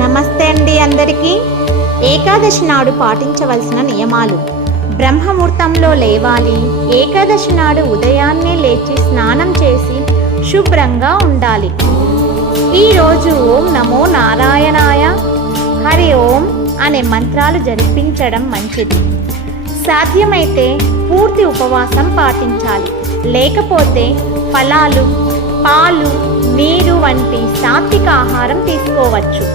నమస్తే అండి అందరికీ. ఏకాదశి నాడు పాటించవలసిన నియమాలు. బ్రహ్మముహూర్తంలో లేవాలి. ఏకాదశి నాడు ఉదయాన్నే లేచి స్నానం చేసి శుభ్రంగా ఉండాలి. ఈరోజు ఓం నమో నారాయణాయ, హరి ఓం అనే మంత్రాలు జపించడం మంచిది. సాధ్యమైతే పూర్తి ఉపవాసం పాటించాలి. లేకపోతే ఫలాలు, పాలు, నీరు వంటి సాత్విక ఆహారం తీసుకోవచ్చు.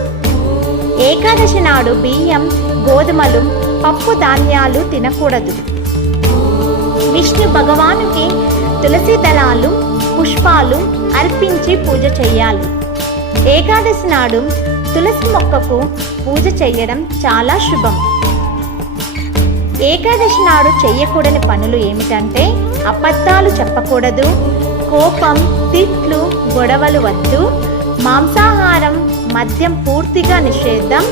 ఏకాదశి నాడు బియ్యం, గోధుమలు, పప్పు ధాన్యాలు తినకూడదు. విష్ణు భగవానుకి తులసి దళాలు, పుష్పాలు అర్పించి పూజ చేయాలి. ఏకాదశి నాడు తులసి మొక్కకు పూజ చేయడం చాలా శుభం. ఏకాదశి నాడు చేయకూడని పనులు ఏమిటంటే అబద్ధాలు చెప్పకూడదు, కోపం, తిట్లు, గొడవలు వద్దు, మాంసాహారం, మద్యం పూర్తిగా నిషేధం,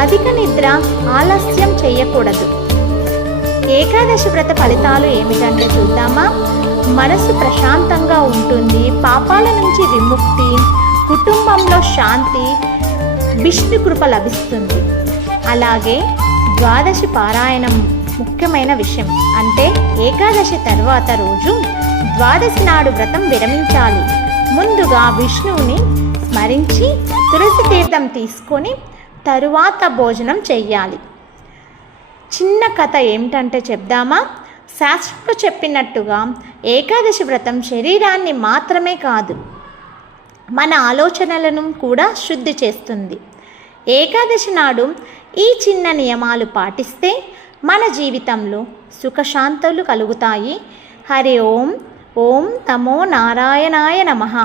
అధిక నిద్ర, ఆలస్యం చేయకూడదు. ఏకాదశి వ్రత ఫలితాలు ఏమిటంటే చూద్దామా. మనసు ప్రశాంతంగా ఉంటుంది, పాపాల నుంచి విముక్తి, కుటుంబంలో శాంతి, విష్ణు కృప లభిస్తుంది. అలాగే ద్వాదశి పారాయణం ముఖ్యమైన విషయం. అంటే ఏకాదశి తర్వాత రోజు ద్వాదశి నాడు వ్రతం విరమించాలి. ముందుగా విష్ణువుని స్మరించి తులసి తీర్థం తీసుకొని తరువాత భోజనం చెయ్యాలి. చిన్న కథ ఏమిటంటే చెప్దామా. శాస్త్రంలో చెప్పినట్టుగా ఏకాదశి వ్రతం శరీరాన్ని మాత్రమే కాదు, మన ఆలోచనలను కూడా శుద్ధి చేస్తుంది. ఏకాదశి నాడు ఈ చిన్న నియమాలు పాటిస్తే మన జీవితంలో సుఖశాంతులు కలుగుతాయి. హరి ఓం. ఓం నమో నారాయణాయ నమః.